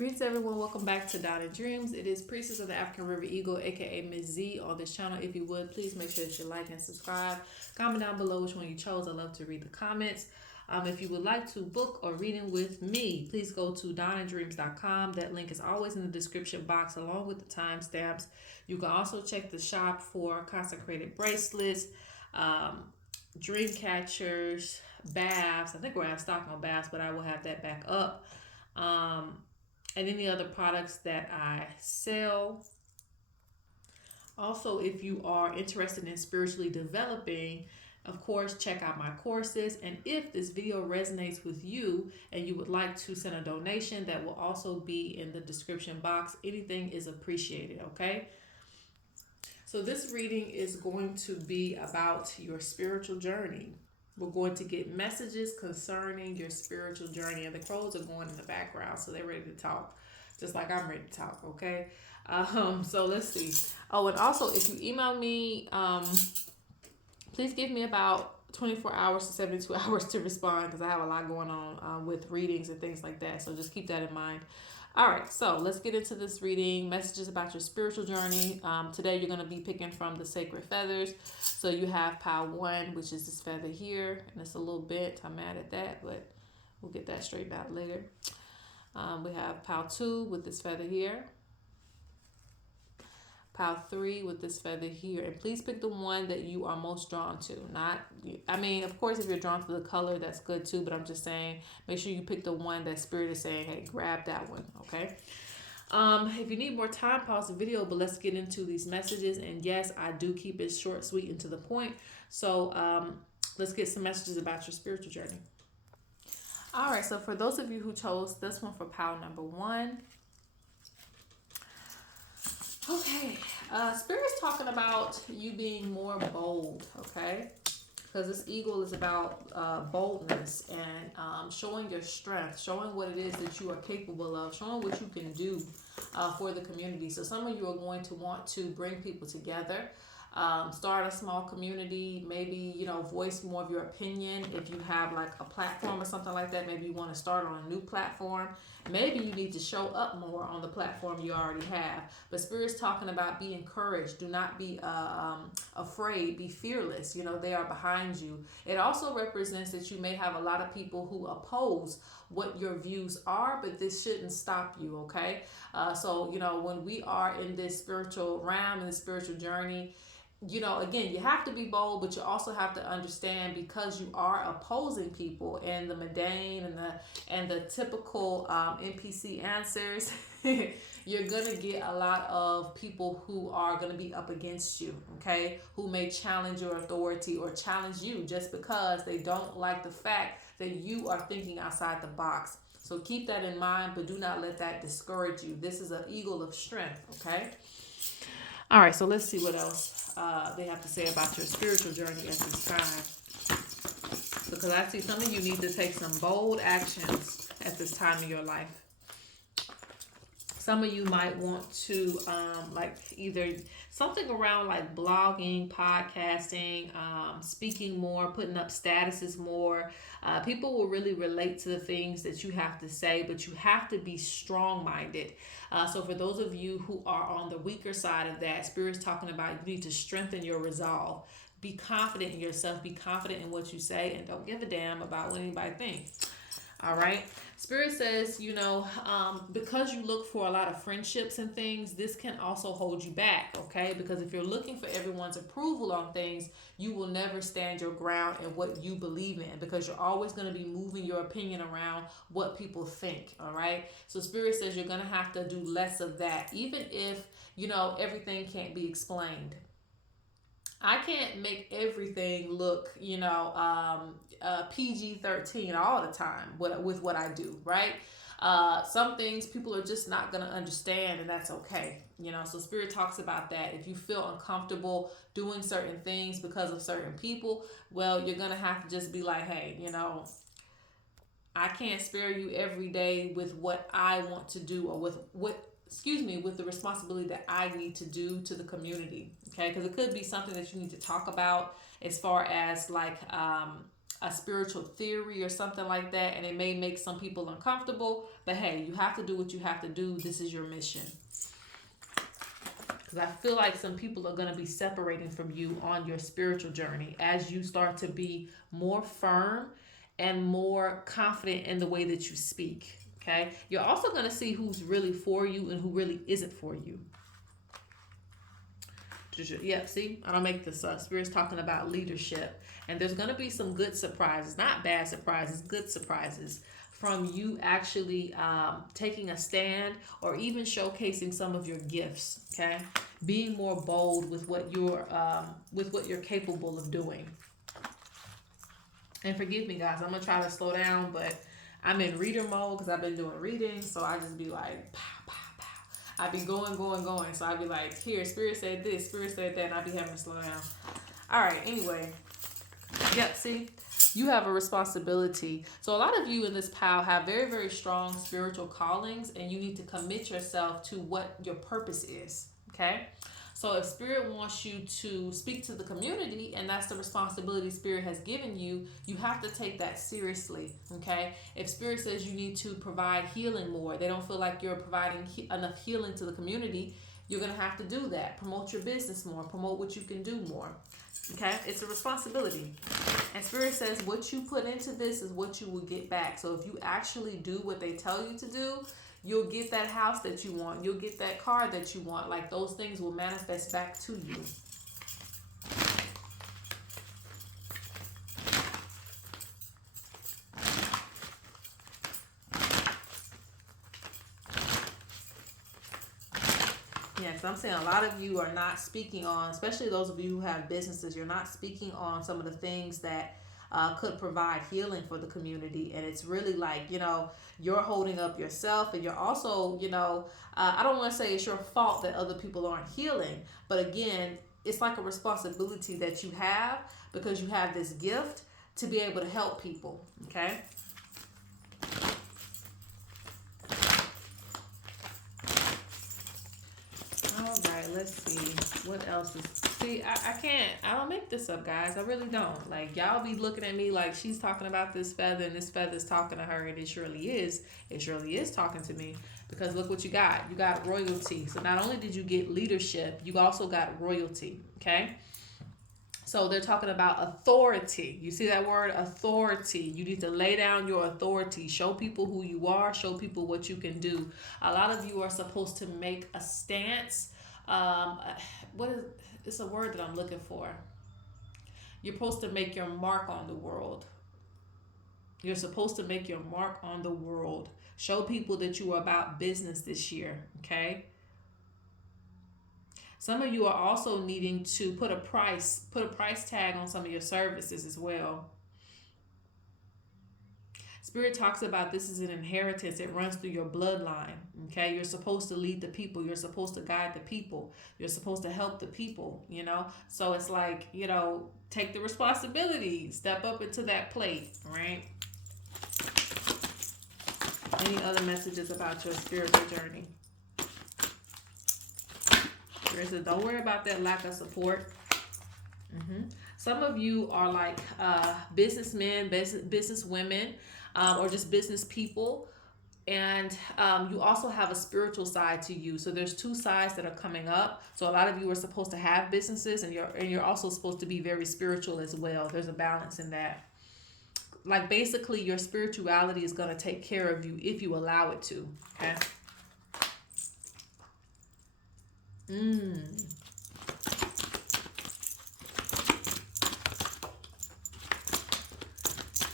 Greetings everyone, welcome back to Dreamz. It is Priestess of the African River Eagle, aka Ms.Z on this channel. If you would, please make sure that you like and subscribe. Comment down below which one you chose. I love to read the comments. If you would like to book or reading with me, please go to DonnaDreams.com. That link is always in the description box along with the timestamps. You can also check the shop for consecrated bracelets, Dreamcatchers, baths. I think we're out of stock on baths, but I will have that back up. And any other products that I sell. Also, if you are interested in spiritually developing, of course, check out my courses. And if this video resonates with you and you would like to send a donation, that will also be in the description box. Anything is appreciated, okay? So this reading is going to be about your spiritual journey. We're going to get messages concerning your spiritual journey, and the crows are going in the background, so they're ready to talk, just like I'm ready to talk, okay? So let's see. Oh, and also, if you email me, please give me about 24 hours to 72 hours to respond, because I have a lot going on with readings and things like that, so just keep that in mind. All right, so let's get into this reading. Messages about your spiritual journey. Today you're going to be picking from the Sacred Feathers. So you have pile 1, which is this feather here, and it's a little bent. I'm mad at that, but we'll get that straightened out later. We have pile 2 with this feather here. Pile 3 with this feather here, and please pick the one that you are most drawn to. I mean, of course, if you're drawn to the color, that's good too, but I'm just saying, make sure you pick the one that Spirit is saying, hey, grab that one, okay? If you need more time, pause the video, but let's get into these messages. And yes, I do keep it short, sweet, and to the point. So let's get some messages about your spiritual journey. All right, so for those of you who chose this one for pile number 1, okay, Spirit's talking about you being more bold, okay? Because this eagle is about boldness and showing your strength, showing what it is that you are capable of, showing what you can do for the community. So some of you are going to want to bring people together, start a small community, maybe, voice more of your opinion. If you have like a platform or something like that, maybe you want to start on a new platform. Maybe you need to show up more on the platform you already have. But Spirit's talking about be encouraged. Do not be afraid. Be fearless. They are behind you. It also represents that you may have a lot of people who oppose what your views are, but this shouldn't stop you, okay? So, when we are in this spiritual realm, in this spiritual journey, again, you have to be bold, but you also have to understand, because you are opposing people and the mundane and the typical NPC answers, you're gonna get a lot of people who are gonna be up against you, okay? Who may challenge your authority or challenge you just because they don't like the fact that you are thinking outside the box. So keep that in mind, but do not let that discourage you. This is an eagle of strength, okay? All right, so let's see what else they have to say about your spiritual journey at this time. Because I see some of you need to take some bold actions at this time in your life. Some of you might want to like either something around like blogging, podcasting, speaking more, putting up statuses more. People will really relate to the things that you have to say, but you have to be strong-minded. So for those of you who are on the weaker side of that, Spirit's talking about you need to strengthen your resolve. Be confident in yourself. Be confident in what you say, and don't give a damn about what anybody thinks. All right. Spirit says, because you look for a lot of friendships and things, this can also hold you back, okay? Because if you're looking for everyone's approval on things, you will never stand your ground in what you believe in, because you're always going to be moving your opinion around what people think, all right? So Spirit says you're going to have to do less of that, even if, everything can't be explained. I can't make everything look, PG-13 all the time with what I do, right? Some things people are just not going to understand, and that's okay. So Spirit talks about that. If you feel uncomfortable doing certain things because of certain people, well, you're going to have to just be like, hey, I can't spare you every day with what I want to do, or with the responsibility that I need to do to the community, okay? Because it could be something that you need to talk about as far as like a spiritual theory or something like that, and it may make some people uncomfortable. But hey, you have to do what you have to do. This is your mission. Because I feel like some people are going to be separating from you on your spiritual journey as you start to be more firm and more confident in the way that you speak. Okay. You're also going to see who's really for you and who really isn't for you. Yep, see, I don't make this up. Spirit's talking about leadership. And there's going to be some good surprises, not bad surprises, good surprises from you actually taking a stand or even showcasing some of your gifts, okay? Being more bold with what you're capable of doing. And forgive me, guys, I'm going to try to slow down, but I'm in reader mode because I've been doing readings, so I just be like, pow, pow. I be going. So I be like, here, Spirit said this, Spirit said that, and I be having to slow down. All right, anyway. Yep, see? You have a responsibility. So a lot of you in this pile have very, very strong spiritual callings, and you need to commit yourself to what your purpose is, okay? So if Spirit wants you to speak to the community, and that's the responsibility Spirit has given you, you have to take that seriously, okay? If Spirit says you need to provide healing more, they don't feel like you're providing enough healing to the community, you're going to have to do that. Promote your business more. Promote what you can do more, okay? It's a responsibility. And Spirit says what you put into this is what you will get back. So if you actually do what they tell you to do, you'll get that house that you want. You'll get that car that you want. Like, those things will manifest back to you. Yeah, because I'm saying a lot of you are not speaking on, especially those of you who have businesses, you're not speaking on some of the things that could provide healing for the community. And it's really like, you're holding up yourself, and you're also, I don't want to say it's your fault that other people aren't healing, but again, it's like a responsibility that you have because you have this gift to be able to help people, okay? All right, let's see what else is. See, I don't make this up, guys. I really don't. Like, y'all be looking at me like she's talking about this feather and this feather's talking to her, and it surely is. It surely is talking to me, because look what you got. You got royalty. So not only did you get leadership, you also got royalty, okay? So they're talking about authority. You see that word, authority. You need to lay down your authority. Show people who you are. Show people what you can do. A lot of you are supposed to make a stance. It's a word that I'm looking for. You're supposed to make your mark on the world. You're supposed to make your mark on the world. Show people that you are about business this year, okay? Some of you are also needing to put a price tag on some of your services as well. Spirit talks about this is an inheritance. It runs through your bloodline, okay? You're supposed to lead the people. You're supposed to guide the people. You're supposed to help the people, So it's like, take the responsibility. Step up into that plate, right? Any other messages about your spiritual journey? Don't worry about that lack of support. Some of you are like businessmen, businesswomen, or just business people. And you also have a spiritual side to you. So there's two sides that are coming up. So a lot of you are supposed to have businesses, and you're also supposed to be very spiritual as well. There's a balance in that. Like, basically, your spirituality is going to take care of you if you allow it to. Okay.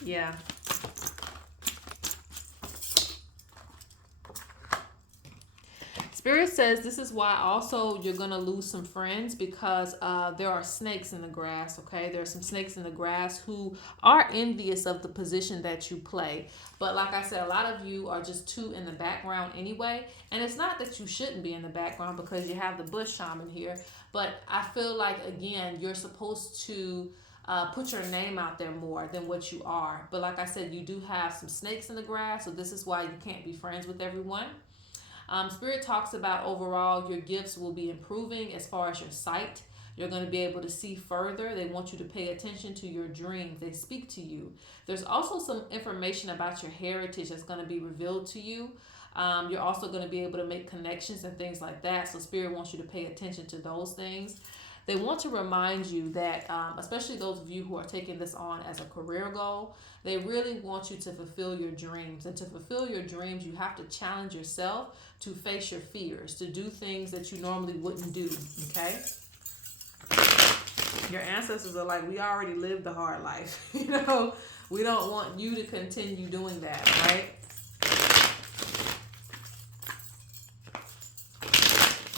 Yeah. Spirit says this is why also you're going to lose some friends, because there are snakes in the grass, okay? There are some snakes in the grass who are envious of the position that you play. But like I said, a lot of you are just too in the background anyway. And it's not that you shouldn't be in the background because you have the bush shaman here. But I feel like, again, you're supposed to put your name out there more than what you are. But like I said, you do have some snakes in the grass. So this is why you can't be friends with everyone. Spirit talks about overall your gifts will be improving as far as your sight. You're going to be able to see further. They want you to pay attention to your dreams. They speak to you. There's also some information about your heritage that's going to be revealed to you. You're also going to be able to make connections and things like that. So Spirit wants you to pay attention to those things. They want to remind you that, especially those of you who are taking this on as a career goal, they really want you to fulfill your dreams. And to fulfill your dreams, you have to challenge yourself to face your fears, to do things that you normally wouldn't do, okay? Your ancestors are like, we already lived the hard life. You know, we don't want you to continue doing that, right?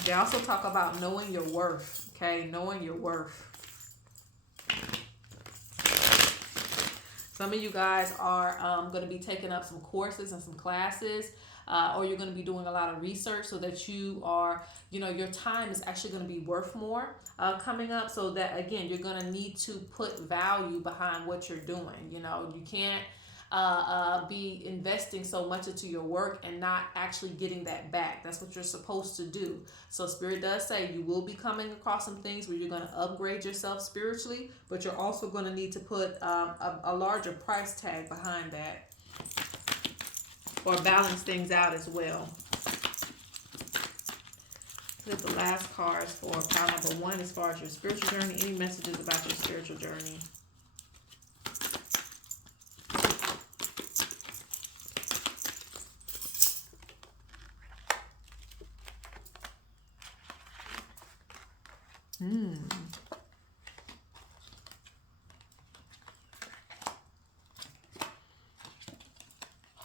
They also talk about knowing your worth, okay? Knowing your worth. Some of you guys are going to be taking up some courses and some classes, or you're going to be doing a lot of research so that you are, you know, your time is actually going to be worth more coming up. So that, again, you're going to need to put value behind what you're doing. You know, you can't be investing so much into your work and not actually getting that back. That's what you're supposed to do. So Spirit does say you will be coming across some things where you're going to upgrade yourself spiritually, but you're also going to need to put a larger price tag behind that, or balance things out as well. Here's the last cards for pile number 1 as far as your spiritual journey. Any messages about your spiritual journey?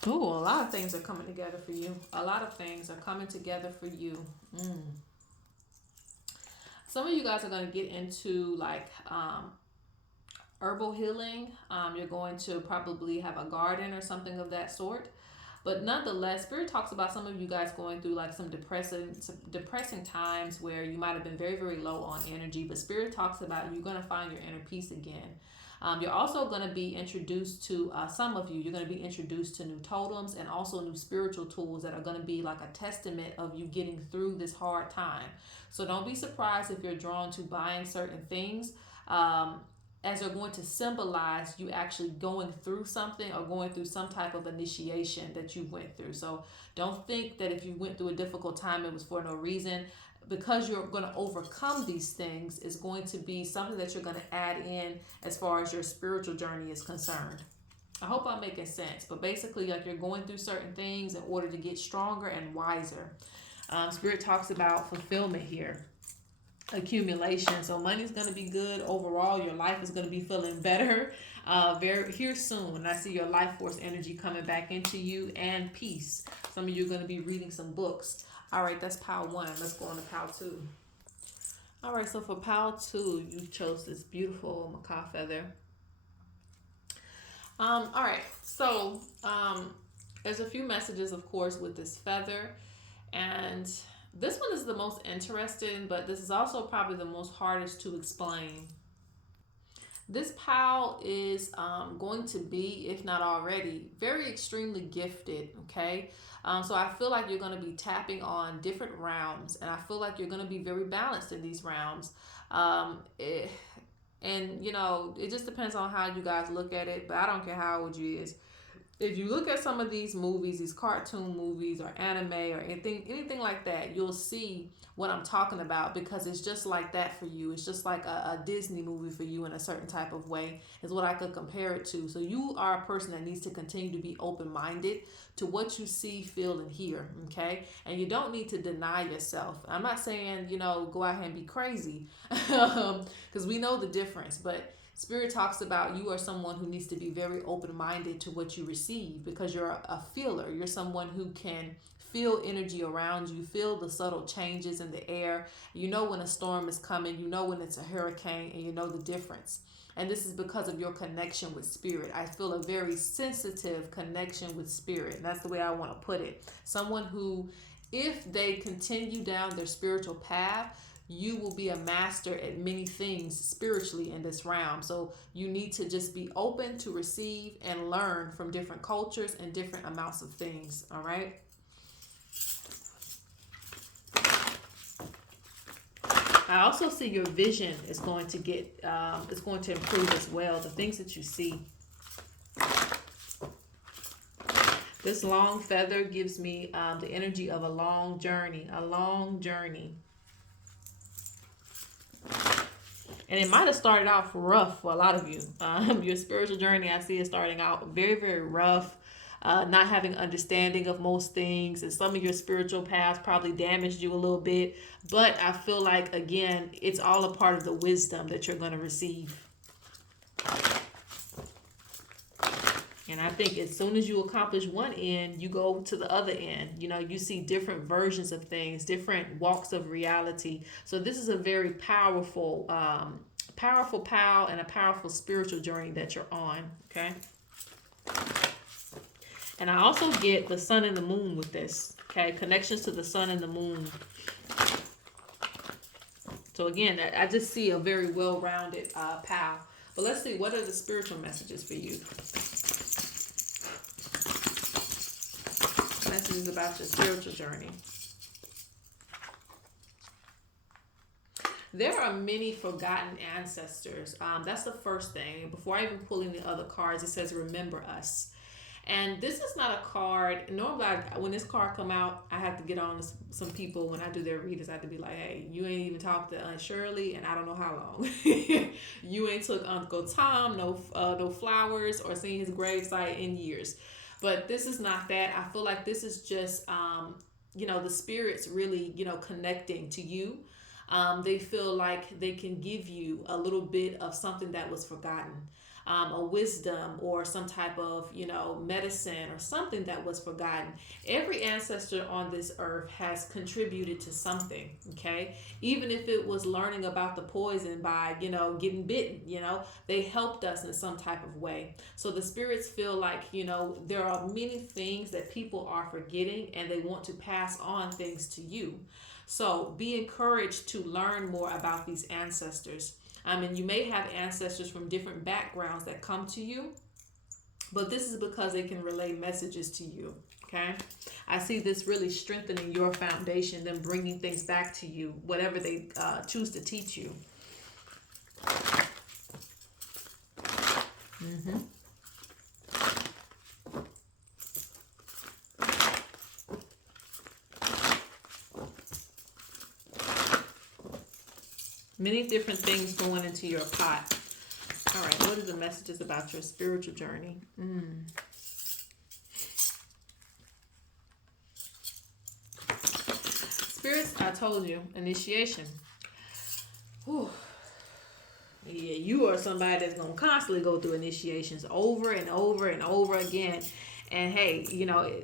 Ooh, a lot of things are coming together for you. A lot of things are coming together for you. Some of you guys are going to get into like herbal healing. You're going to probably have a garden or something of that sort. But nonetheless, Spirit talks about some of you guys going through like some depressing times where you might have been very, very low on energy. But Spirit talks about you're going to find your inner peace again. You're also going to be introduced to, some of you, you're going to be introduced to new totems and also new spiritual tools that are going to be like a testament of you getting through this hard time. So don't be surprised if you're drawn to buying certain things, as they're going to symbolize you actually going through something or going through some type of initiation that you went through. So don't think that if you went through a difficult time, it was for no reason. Because you're going to overcome these things is going to be something that you're going to add in as far as your spiritual journey is concerned. I hope I'm making sense. But basically, like, you're going through certain things in order to get stronger and wiser. Spirit talks about fulfillment here. Accumulation. So money's going to be good overall. Your life is going to be feeling better here soon. I see your life force energy coming back into you, and peace. Some of you are going to be reading some books. All right, that's pile 1. Let's go on to pile 2. All right, so for pile 2, you chose this beautiful macaw feather. All right, so there's a few messages, of course, with this feather. And this one is the most interesting, but this is also probably the most hardest to explain. This pile is going to be, if not already, very extremely gifted, okay? So I feel like you're going to be tapping on different realms, and I feel like you're going to be very balanced in these realms. And, you know, it just depends on how you guys look at it, but I don't care how old you is. If you look at some of these movies, these cartoon movies or anime or anything like that, you'll see what I'm talking about, because it's just like that for you. It's just like a Disney movie for you in a certain type of way is what I could compare it to. So you are a person that needs to continue to be open-minded to what you see, feel, and hear, okay? And you don't need to deny yourself. I'm not saying, you know, go out here and be crazy, because we know the difference, but Spirit talks about you are someone who needs to be very open-minded to what you receive, because you're a feeler. You're someone who can feel energy around you, feel the subtle changes in the air. You know when a storm is coming, you know when it's a hurricane, and you know the difference. And this is because of your connection with Spirit. I feel a very sensitive connection with Spirit. And that's the way I want to put it. Someone who, if they continue down their spiritual path, you will be a master at many things spiritually in this realm. So you need to just be open to receive and learn from different cultures and different amounts of things. All right. I also see your vision is going to it's going to improve as well. The things that you see. This long feather gives me the energy of a long journey, And it might have started off rough for a lot of you. Your spiritual journey, I see it starting out very, very rough. Not having understanding of most things, and some of your spiritual paths probably damaged you a little bit. But I feel like, again, it's all a part of the wisdom that you're going to receive. And I think as soon as you accomplish one end, you go to the other end. You know, you see different versions of things, different walks of reality. So this is a very powerful, powerful and a powerful spiritual journey that you're on. Okay. And I also get the sun and the moon with this. Okay. Connections to the sun and the moon. So again, I just see a very well-rounded pal. But let's see, what are the spiritual messages for you? Messages about your spiritual journey. There are many forgotten ancestors. That's the first thing. Before I even pull in the other cards, it says, remember us. And this is not a card. Normally, when this card come out, I have to get on some people when I do their readings. I have to be like, hey, you ain't even talked to Aunt Shirley, and I don't know how long. You ain't took Uncle Tom no flowers or seen his gravesite in years. But this is not that. I feel like this is just, the spirits really, connecting to you. They feel like they can give you a little bit of something that was forgotten. A wisdom or some type of, medicine or something that was forgotten. Every ancestor on this earth has contributed to something, okay? Even if it was learning about the poison by, getting bitten, they helped us in some type of way. So the spirits feel like, there are many things that people are forgetting and they want to pass on things to you. So be encouraged to learn more about these ancestors. And you may have ancestors from different backgrounds that come to you, but this is because they can relay messages to you, okay? I see this really strengthening your foundation, them bringing things back to you, whatever they choose to teach you. Many different things going into your pot. All right, what are the messages about your spiritual journey? Spirits, I told you, initiation. Whew. Yeah, you are somebody that's going to constantly go through initiations over and over and over again. And hey,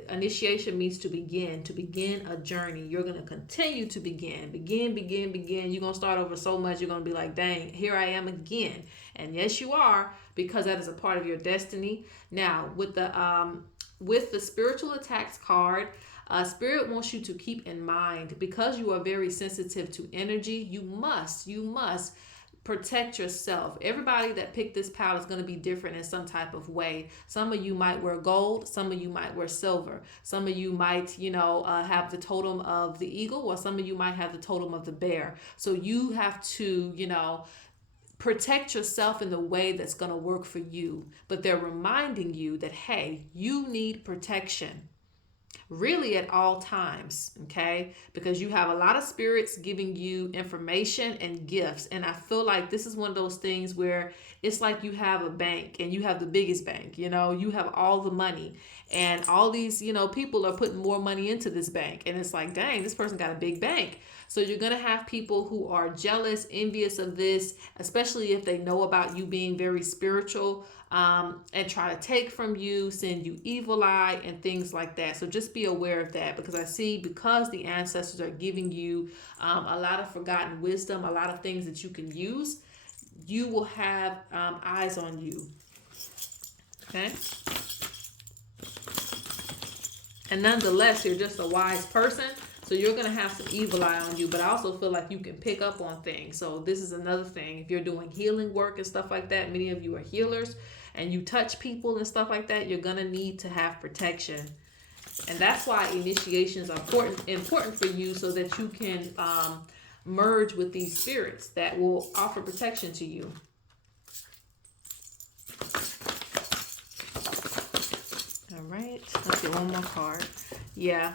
initiation means to begin a journey. You're going to continue to begin. You're going to start over so much, you're going to be like, dang, here I am again. And yes, you are, because that is a part of your destiny. Now, with the spiritual attacks card, Spirit wants you to keep in mind, because you are very sensitive to energy, you must protect yourself. Everybody that picked this palette is going to be different in some type of way. Some of you might wear gold. Some of you might wear silver. Some of you might, have the totem of the eagle, or some of you might have the totem of the bear. So you have to, protect yourself in the way that's going to work for you. But they're reminding you that, hey, you need protection. Really at all times, okay? Because you have a lot of spirits giving you information and gifts. And I feel like this is one of those things where it's like you have a bank and you have the biggest bank, you have all the money. And all these, people are putting more money into this bank. And it's like, dang, this person got a big bank. So you're going to have people who are jealous, envious of this, especially if they know about you being very spiritual, and try to take from you, send you evil eye and things like that. So just be aware of that, because I see, because the ancestors are giving you a lot of forgotten wisdom, a lot of things that you can use, you will have eyes on you. Okay? And nonetheless, you're just a wise person. So you're going to have some evil eye on you, but I also feel like you can pick up on things. So this is another thing. If you're doing healing work and stuff like that, many of you are healers and you touch people and stuff like that, you're going to need to have protection. And that's why initiations are important for you, so that you can merge with these spirits that will offer protection to you. All right, let's get one more card. Yeah.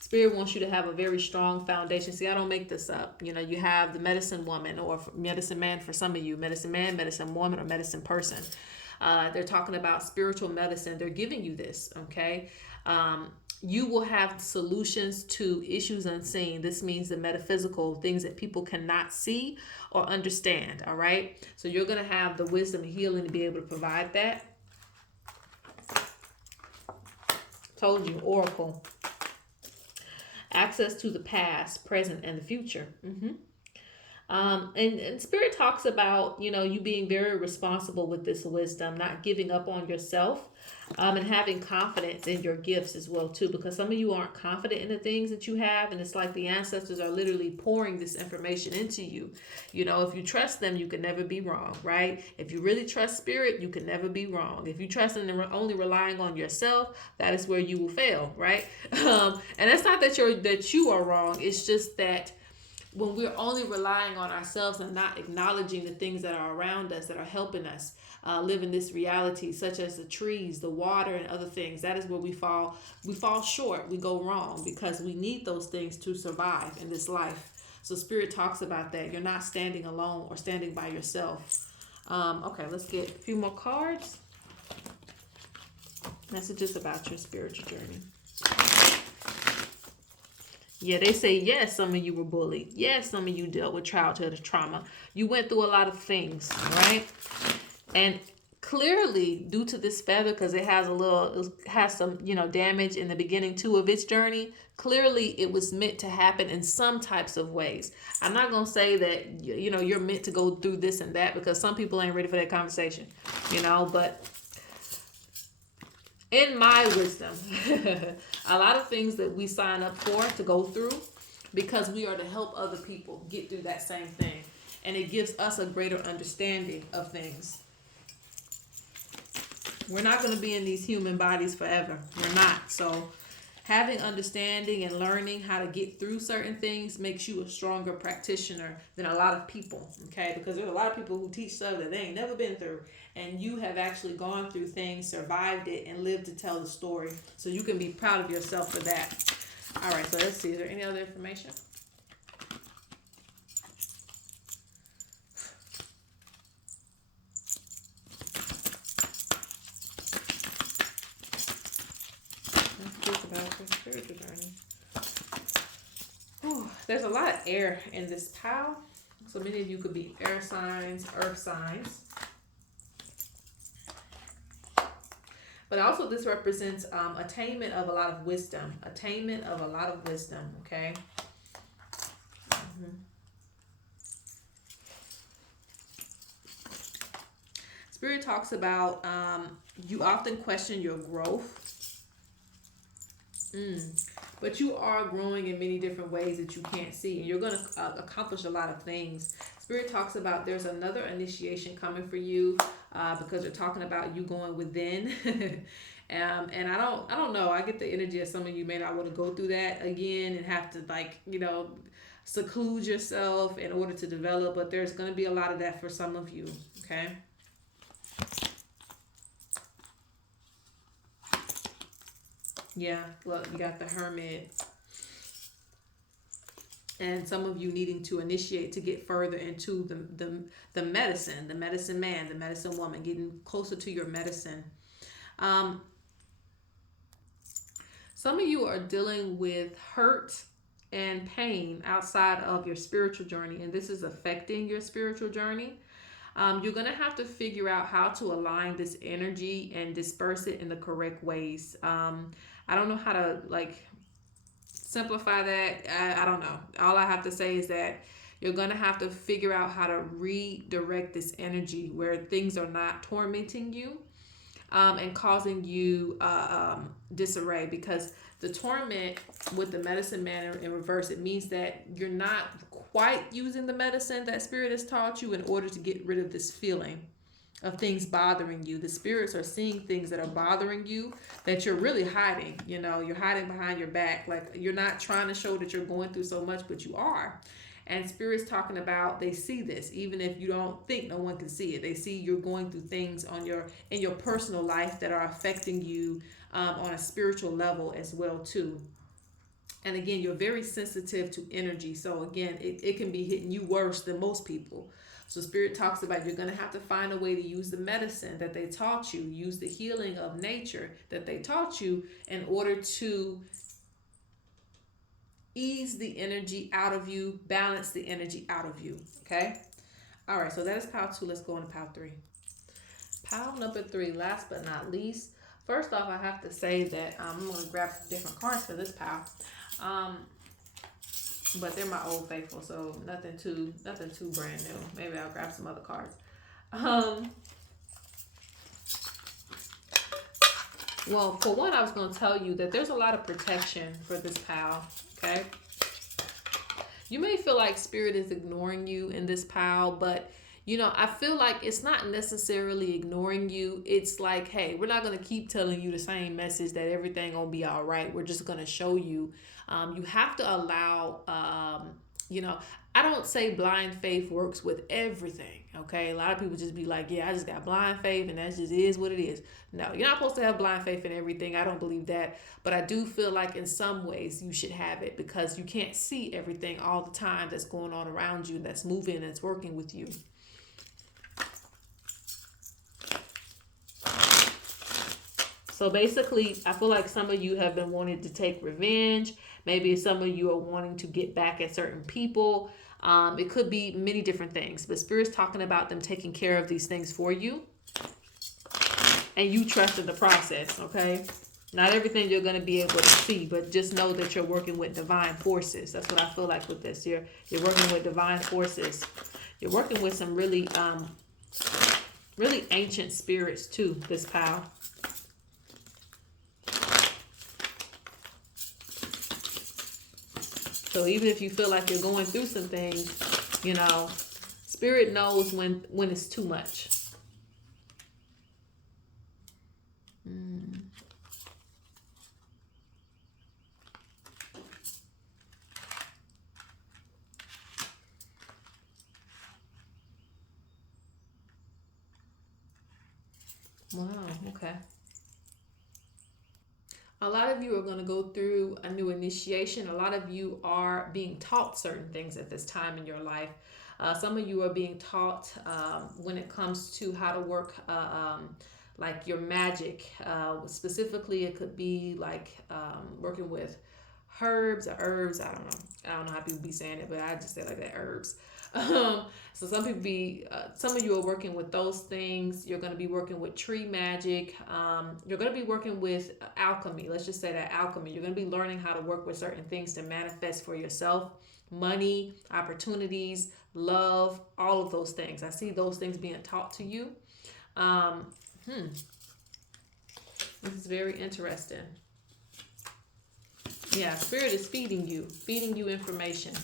Spirit wants you to have a very strong foundation. See, I don't make this up. You know, you have the medicine woman or medicine man for some of you, medicine man, medicine woman, or medicine person. They're talking about spiritual medicine. They're giving you this, okay? You will have solutions to issues unseen. This means the metaphysical things that people cannot see or understand, all right? So you're going to have the wisdom and healing to be able to provide that. Told you, Oracle. Access to the past, present, and the future. And Spirit talks about, you know, you being very responsible with this wisdom, not giving up on yourself, and having confidence in your gifts as well, too, because some of you aren't confident in the things that you have, and it's like the ancestors are literally pouring this information into you. You know, if you trust them, you can never be wrong, right? If you really trust Spirit, you can never be wrong. If you trust in only relying on yourself, that is where you will fail, right? And that's not that you are wrong. It's just that when we're only relying on ourselves and not acknowledging the things that are around us that are helping us live in this reality, such as the trees, the water, and other things, that is where we fall short, we go wrong, because we need those things to survive in this life. So Spirit talks about that. You're not standing alone or standing by yourself. Okay, let's get a few more cards. Messages about your spiritual journey. Yeah, they say, yes, some of you were bullied. Yes, some of you dealt with childhood trauma. You went through a lot of things, right? And clearly, due to this feather, because it has some, you know, damage in the beginning too of its journey, clearly it was meant to happen in some types of ways. I'm not going to say that, you know, you're meant to go through this and that, because some people ain't ready for that conversation, you know, but in my wisdom, a lot of things that we sign up for to go through, because we are to help other people get through that same thing. And it gives us a greater understanding of things. We're not going to be in these human bodies forever. We're not. So having understanding and learning how to get through certain things makes you a stronger practitioner than a lot of people, okay? Because there's a lot of people who teach stuff that they ain't never been through, and you have actually gone through things, survived it, and lived to tell the story. So you can be proud of yourself for that. All right, so let's see. Is there any other information? About your spiritual journey. Whew, there's a lot of air in this pile. So many of you could be air signs, earth signs. But also this represents attainment of a lot of wisdom. Attainment of a lot of wisdom, okay? Spirit talks about you often question your growth. But you are growing in many different ways that you can't see, and you're going to accomplish a lot of things. Spirit talks about there's another initiation coming for you, because they're talking about you going within. And I don't know. I get the energy of some of you may not want to go through that again and have to, like, you know, seclude yourself in order to develop. But there's going to be a lot of that for some of you. Okay. Yeah, look, you got the Hermit. And some of you needing to initiate to get further into the medicine, the medicine man, the medicine woman, getting closer to your medicine. Some of you are dealing with hurt and pain outside of your spiritual journey, and this is affecting your spiritual journey. You're going to have to figure out how to align this energy and disperse it in the correct ways. I don't know how to, like, simplify that. I don't know. All I have to say is that you're going to have to figure out how to redirect this energy where things are not tormenting you and causing you disarray, because the torment with the medicine man in reverse, it means that you're not quite using the medicine that Spirit has taught you in order to get rid of this feeling. of things bothering you. The spirits are seeing things that are bothering you that you're really hiding. You know, you're hiding behind your back. Like you're not trying to show that you're going through so much, but you are. And spirits talking about they see this, even if you don't think no one can see it. They see you're going through things on your in your personal life that are affecting you on a spiritual level as well too. And again, you're very sensitive to energy. So again, it can be hitting you worse than most people. So spirit talks about you're going to have to find a way to use the medicine that they taught you, use the healing of nature that they taught you in order to ease the energy out of you, balance the energy out of you. Okay. All right. So that is pile 2. Let's go into pile 3. Pile number 3, last but not least. First off, I have to say that I'm going to grab some different cards for this pile. Um, but they're my old faithful, so nothing too brand new. Maybe I'll grab some other cards. Well, for one, I was going to tell you that there's a lot of protection for this pile. Okay, you may feel like spirit is ignoring you in this pile, but you know, I feel like it's not necessarily ignoring you. It's like, hey, we're not going to keep telling you the same message that everything going to be all right. We're just going to show you. You have to allow, you know, I don't say blind faith works with everything. Okay. A lot of people just be like, yeah, I just got blind faith and that just is what it is. No, you're not supposed to have blind faith in everything. I don't believe that. But I do feel like in some ways you should have it because you can't see everything all the time that's going on around you, that's moving, that's working with you. So basically, I feel like some of you have been wanting to take revenge. Maybe some of you are wanting to get back at certain people. It could be many different things, but Spirit's talking about them taking care of these things for you. And you trust in the process, okay? Not everything you're going to be able to see, but just know that you're working with divine forces. That's what I feel like with this. You're working with divine forces. You're working with some really ancient spirits too, this pal. So even if you feel like you're going through some things, you know, spirit knows when it's too much. Wow, okay. A lot of you are going to go through a new initiation. A lot of you are being taught certain things at this time in your life. Some of you are being taught when it comes to how to work like your magic. Specifically, it could be like working with herbs or herbs. I don't know how people be saying it, but I just say like that, herbs. So some of you are working with those things. You're going to be working with tree magic. You're going to be working with alchemy. Let's just say that alchemy. You're going to be learning how to work with certain things to manifest for yourself, money, opportunities, love, all of those things. I see those things being taught to you. This is very interesting. Yeah, spirit is feeding you information.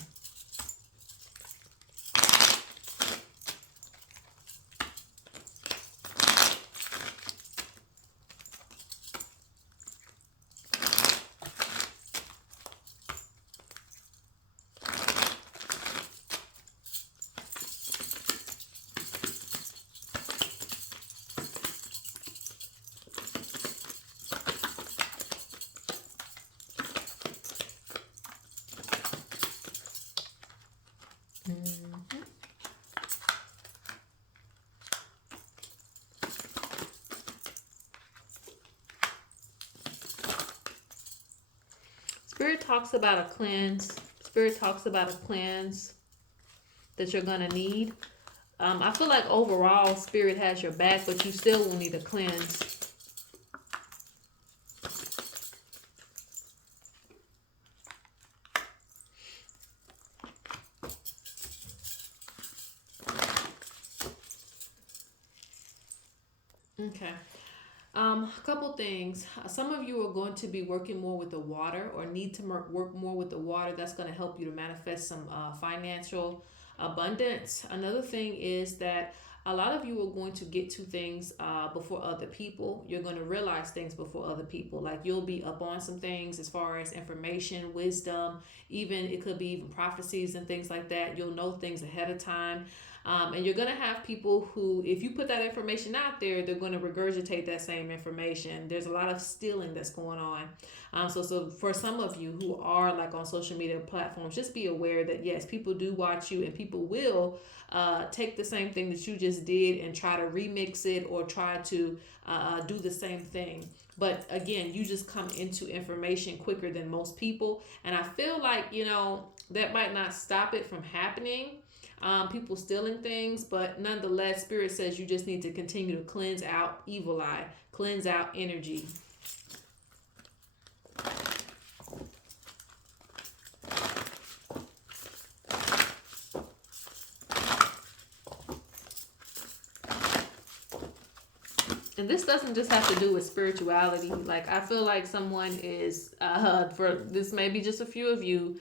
Spirit talks about a cleanse. Spirit talks about a cleanse that you're going to need. I feel like overall, Spirit has your back, but you still will need a cleanse. Okay. A couple things. Some of you are going to be working more with the water or need to work more with the water. That's going to help you to manifest some financial abundance. Another thing is that a lot of you are going to get to things before other people. You're going to realize things before other people. Like you'll be up on some things as far as information, wisdom, even it could be even prophecies and things like that. You'll know things ahead of time. And you're going to have people who, if you put that information out there, they're going to regurgitate that same information. There's a lot of stealing that's going on. So for some of you who are like on social media platforms, just be aware that yes, people do watch you, and people will take the same thing that you just did and try to remix it or try to do the same thing. But again, you just come into information quicker than most people. And I feel like, that might not stop it from happening. People stealing things, but nonetheless, Spirit says you just need to continue to cleanse out evil eye, cleanse out energy. And this doesn't just have to do with spirituality. Like I feel like someone is for this, maybe just a few of you,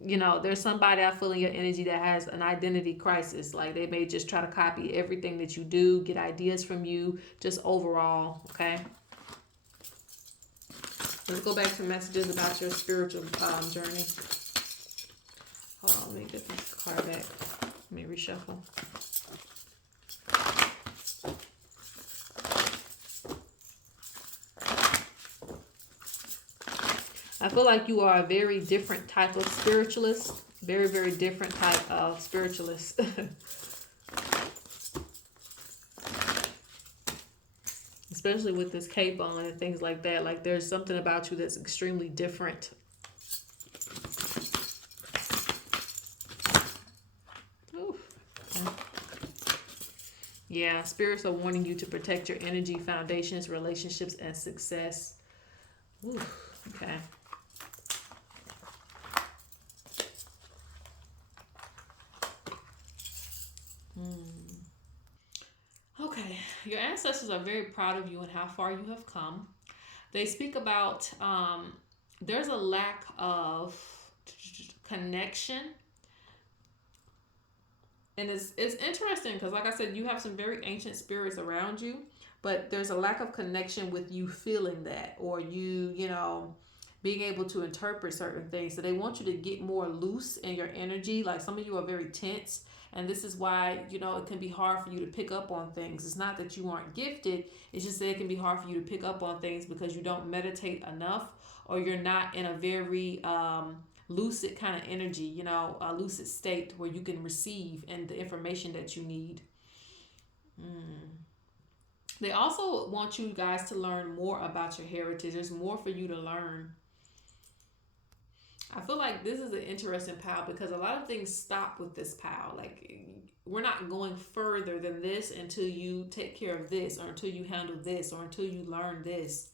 there's somebody I feel in your energy that has an identity crisis. Like they may just try to copy everything that you do, get ideas from you, just overall. Okay. Let's go back to messages about your spiritual journey. Hold on, let me get this card back. Let me reshuffle. I feel like you are a very different type of spiritualist. Very, very different type of spiritualist. Especially with this cape on and things like that. Like there's something about you that's extremely different. Yeah, spirits are warning you to protect your energy, foundations, relationships, and success. Ooh, okay. Okay, your ancestors are very proud of you and how far you have come. They speak about there's a lack of connection. And it's interesting because, like I said, you have some very ancient spirits around you, but there's a lack of connection with you feeling that, or you being able to interpret certain things. So they want you to get more loose in your energy. Like some of you are very tense, and this is why it can be hard for you to pick up on things. It's not that you aren't gifted, it's just that it can be hard for you to pick up on things because you don't meditate enough, or you're not in a very lucid kind of energy, a lucid state where you can receive and the information that you need. They also want you guys to learn more about your heritage. There's more for you to learn. I feel like this is an interesting pile because a lot of things stop with this pile. Like we're not going further than this until you take care of this, or until you handle this, or until you learn this.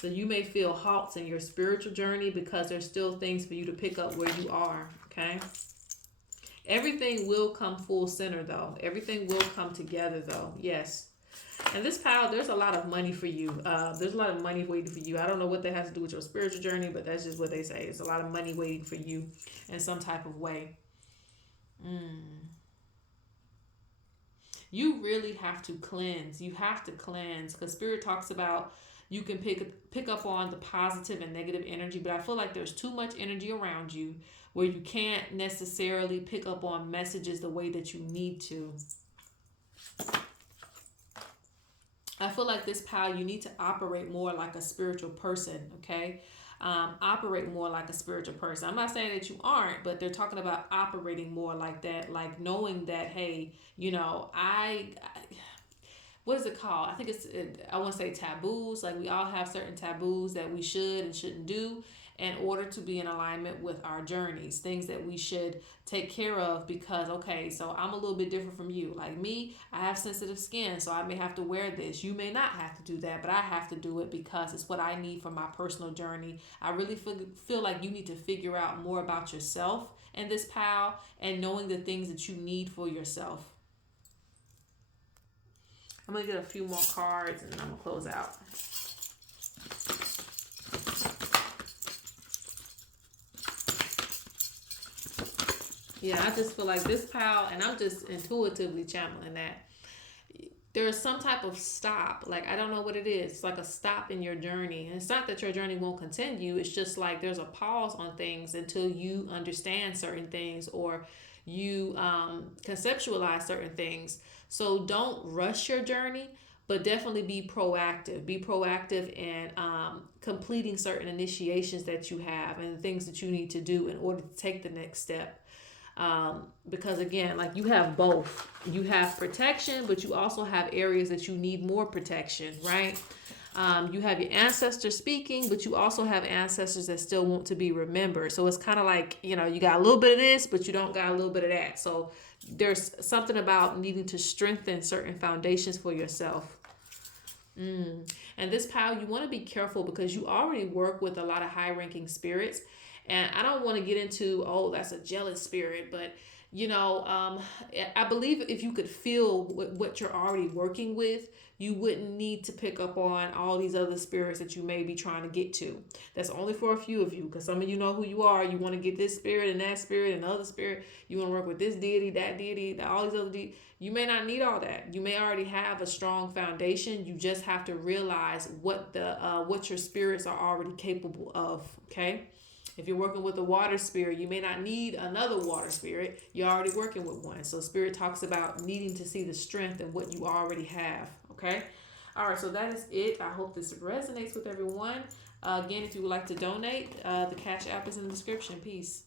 So you may feel halts in your spiritual journey because there's still things for you to pick up where you are, okay? Everything will come full center, though. Everything will come together, though. Yes. And this pile, there's a lot of money for you. There's a lot of money waiting for you. I don't know what that has to do with your spiritual journey, but that's just what they say. It's a lot of money waiting for you in some type of way. You really have to cleanse. You have to cleanse because Spirit talks about you can pick up on the positive and negative energy, but I feel like there's too much energy around you where you can't necessarily pick up on messages the way that you need to. I feel like this pile, you need to operate more like a spiritual person, okay? Operate more like a spiritual person. I'm not saying that you aren't, but they're talking about operating more like that, like knowing that, hey, what is it called? I think I want to say taboos. Like we all have certain taboos that we should and shouldn't do in order to be in alignment with our journeys, things that we should take care of because, okay, so I'm a little bit different from you. Like me, I have sensitive skin, so I may have to wear this. You may not have to do that, but I have to do it because it's what I need for my personal journey. I really feel like you need to figure out more about yourself in this pile and knowing the things that you need for yourself. I'm going to get a few more cards and then I'm going to close out. Yeah, I just feel like this pile, and I'm just intuitively channeling that. there's some type of stop. Like, I don't know what it is. It's like a stop in your journey. And it's not that your journey won't continue. It's just like there's a pause on things until you understand certain things, or you conceptualize certain things. So don't rush your journey, but definitely be proactive. Be proactive in completing certain initiations that you have and things that you need to do in order to take the next step. Because again, like, you have both. You have protection, but you also have areas that you need more protection, right? You have your ancestors speaking, but you also have ancestors that still want to be remembered. So it's kind of like, you got a little bit of this, but you don't got a little bit of that. So there's something about needing to strengthen certain foundations for yourself. And this pile, you want to be careful because you already work with a lot of high ranking spirits. And I don't want to get into, oh, that's a jealous spirit, but I believe if you could feel what you're already working with, you wouldn't need to pick up on all these other spirits that you may be trying to get to. That's only for a few of you, because some of you know who you are. You want to get this spirit and that spirit and the other spirit. You want to work with this deity, that deity, all these other deities. You may not need all that. You may already have a strong foundation. You just have to realize what your spirits are already capable of. Okay. If you're working with a water spirit, you may not need another water spirit. You're already working with one. So Spirit talks about needing to see the strength in what you already have. Okay. All right. So that is it. I hope this resonates with everyone. Again, if you would like to donate, the Cash App is in the description. Peace.